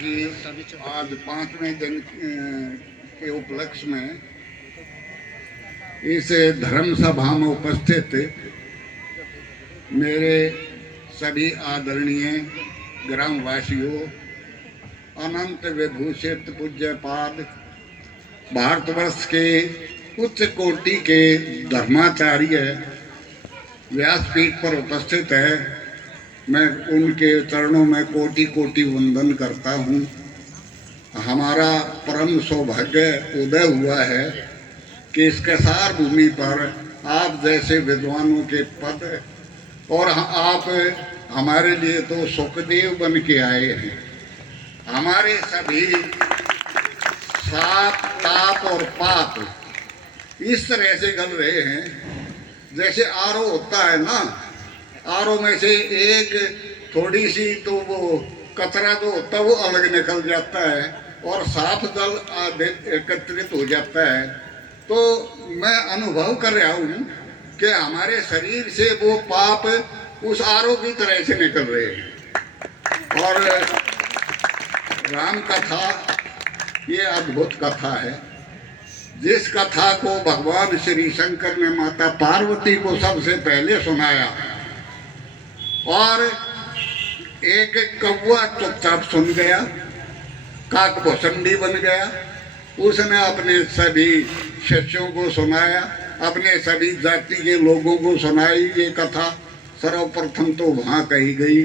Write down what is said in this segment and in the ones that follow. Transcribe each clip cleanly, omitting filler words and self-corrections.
कि आज 5वें दिन के उपलक्ष्य में इस धर्म सभा में उपस्थित मेरे सभी आदरणीय ग्रामवासियों, अनंत विभूषित पूज्यपाद भारतवर्ष के उच्च कोटि के धर्माचार्य व्यासपीठ पर उपस्थित है, मैं उनके चरणों में कोटि कोटि वंदन करता हूँ। हमारा परम सौभाग्य उदय हुआ है कि इस कसार भूमि पर आप जैसे विद्वानों के पद और आप हमारे लिए तो सुखदेव बन के आए हैं। हमारे सभी साप ताप और पाप इस तरह से गल रहे हैं जैसे आरो होता है ना, आरो में से एक थोड़ी सी तो वो कचरा जो होता है वो अलग निकल जाता है और साफ जल एकत्रित हो जाता है। तो मैं अनुभव कर रहा हूँ कि हमारे शरीर से वो पाप उस आरो की तरह से निकल रहे हैं। और राम कथा ये अद्भुत कथा है, जिस कथा को भगवान श्री शंकर ने माता पार्वती को सबसे पहले सुनाया और एक कौवा चुपचाप सुन गया, काक भोसंडी बन गया। उसने अपने सभी शिष्यों को सुनाया, अपने सभी जाति के लोगों को सुनाई ये कथा। सर्वप्रथम तो वहाँ कही गई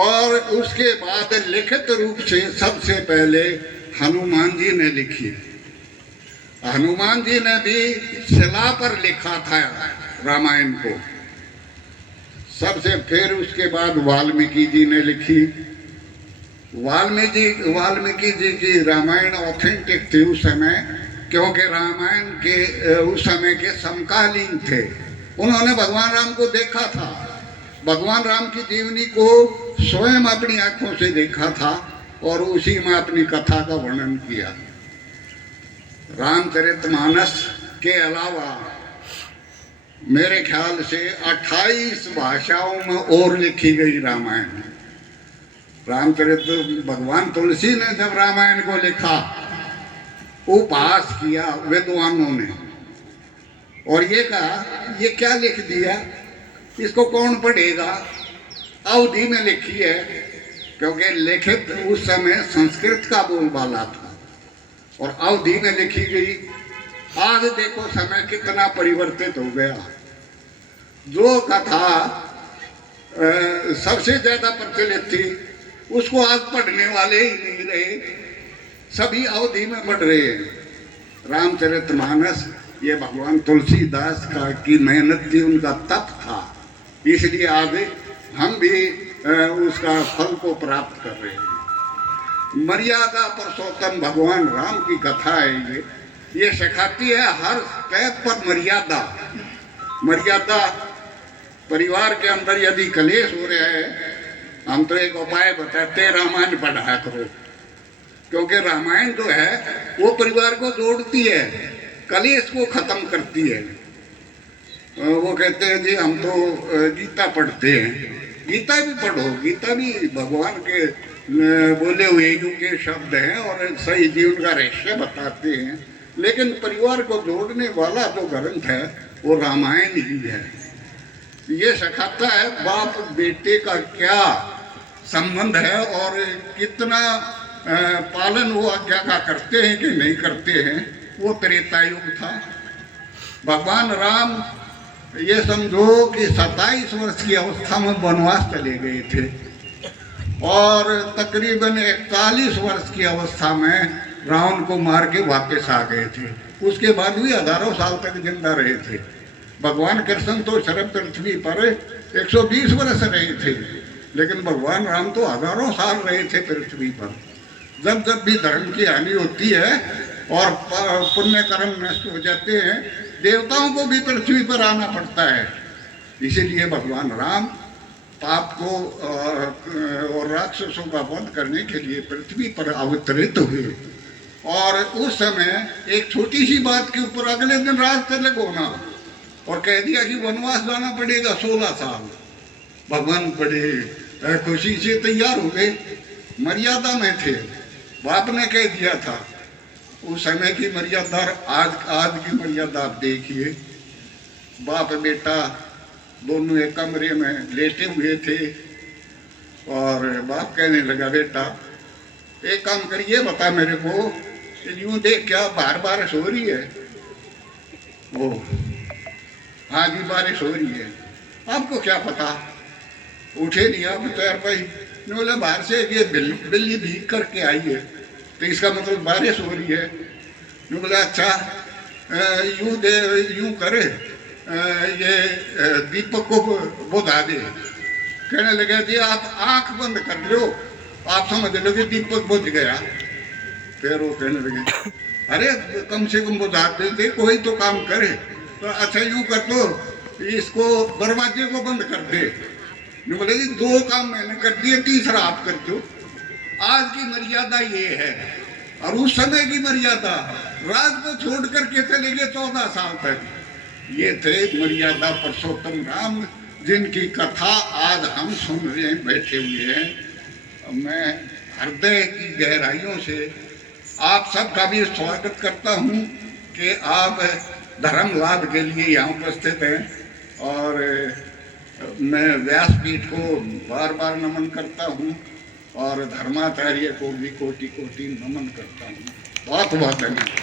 और उसके बाद लिखित रूप से सबसे पहले हनुमान जी ने लिखी। हनुमान जी ने भी शिला पर लिखा था रामायण को सबसे, फिर उसके बाद वाल्मीकि जी ने लिखी। वाल्मीकि जी की रामायण ऑथेंटिक थी उस समय, क्योंकि रामायण के उस समय के समकालीन थे। उन्होंने भगवान राम को देखा था, भगवान राम की जीवनी को स्वयं अपनी आंखों से देखा था और उसी में अपनी कथा का वर्णन किया। रामचरितमानस के अलावा मेरे ख्याल से 28 भाषाओं में और लिखी गई रामायण। रामचरित भगवान तुलसी ने जब रामायण को लिखा, उपहास किया विद्वानों ने और ये कहा ये क्या लिख दिया, इसको कौन पढ़ेगा। अवधि में लिखी है, क्योंकि लिखित उस समय संस्कृत का बोलबाला था और अवधि में लिखी गई। आज देखो समय कितना परिवर्तित हो गया। जो कथा सबसे ज्यादा प्रचलित थी उसको आज पढ़ने वाले ही नहीं रहे, सभी अवधि में पढ़ रहे हैं। रामचरितमानस ये भगवान तुलसीदास का की मेहनत थी, उनका तप था, इसलिए आज हम भी उसका फल को प्राप्त कर रहे हैं। मर्यादा पुरुषोत्तम भगवान राम की कथा है ये सिखाती है हर स्टेप पर मर्यादा। परिवार के अंदर यदि कलेश हो रहा है, हम तो एक उपाय बताते हैं, रामायण पढ़ा करो, क्योंकि रामायण जो है वो परिवार को जोड़ती है, कलेश को खत्म करती है। वो कहते हैं जी हम तो गीता पढ़ते हैं, गीता भी पढ़ो, गीता भी भगवान के बोले हुए युग के शब्द हैं और सही जीवन का रहस्य बताते हैं। लेकिन परिवार को जोड़ने वाला जो ग्रंथ है वो रामायण ही है। ये सिखाता है बाप बेटे का क्या संबंध है और कितना पालन वो आज्ञा का करते हैं कि नहीं करते हैं। वो त्रेता युग था। भगवान राम ये समझो कि 27 वर्ष की अवस्था में वनवास चले गए थे और तकरीबन 41 वर्ष की अवस्था में रावण को मार के वापस आ गए थे। उसके बाद भी हजारों साल तक जिंदा रहे थे। भगवान कृष्ण तो शरद पृथ्वी पर 120 वर्ष रहे थे, लेकिन भगवान राम तो हजारों साल रहे थे पृथ्वी पर। जब जब भी धर्म की हानि होती है और पुण्य कर्म नष्ट हो जाते हैं, देवताओं को भी पृथ्वी पर आना पड़ता है। इसीलिए भगवान राम पाप को और राक्षसों का वध करने के लिए पृथ्वी पर अवतरित हुए। और उस समय एक छोटी सी बात के ऊपर अगले दिन रात तिलक होना और कह दिया कि वनवास जाना पड़ेगा 16 साल। भगवान बड़े खुशी से तैयार हो गए मर्यादा में थे। बाप ने कह दिया था, उस समय की मर्यादा आज आज की मर्यादा आप देखिए। बाप बेटा दोनों एक कमरे में लेटे हुए थे और बाप कहने लगा, बेटा एक काम करिए, बता मेरे को, यूं देख क्या बार बारिश हो रही है? वो हाँ जी बारिश हो रही है। आपको क्या पता? उठे नहीं आप तैयार भाई ने बोला बाहर से ये बिल्ली भीग करके आई है तो इसका मतलब बारिश हो रही है। ने बोला अच्छा यूं करे ये दीपक को बुझा दे। कहने लगे जी आप आंख बंद कर लो, आप समझ लो कि दीपक बुझ गया। फिर वो कहने लगे अरे कम से कम बुझा देते, कोई तो काम करे। तो अच्छा यूं कर दो, इसको दरवाजे को बंद कर दे। बोले जी दो काम मैंने कर दिए, तीसरा आप कर दो। आज की मर्यादा ये है और उस समय की मर्यादा रात को छोड़ करके चले गए 14 साल तक। ये थे मर्यादा पुरुषोत्तम राम, जिनकी कथा आज हम सुन रहे हैं, बैठे हुए हैं। मैं हृदय की गहराइयों से आप सबका भी स्वागत करता हूँ कि आप धर्म लाभ के लिए यहाँ उपस्थित हैं। और मैं व्यासपीठ को बार बार नमन करता हूँ और धर्माचार्य को भी कोटि कोटि नमन करता हूँ। बहुत बहुत धन्यवाद।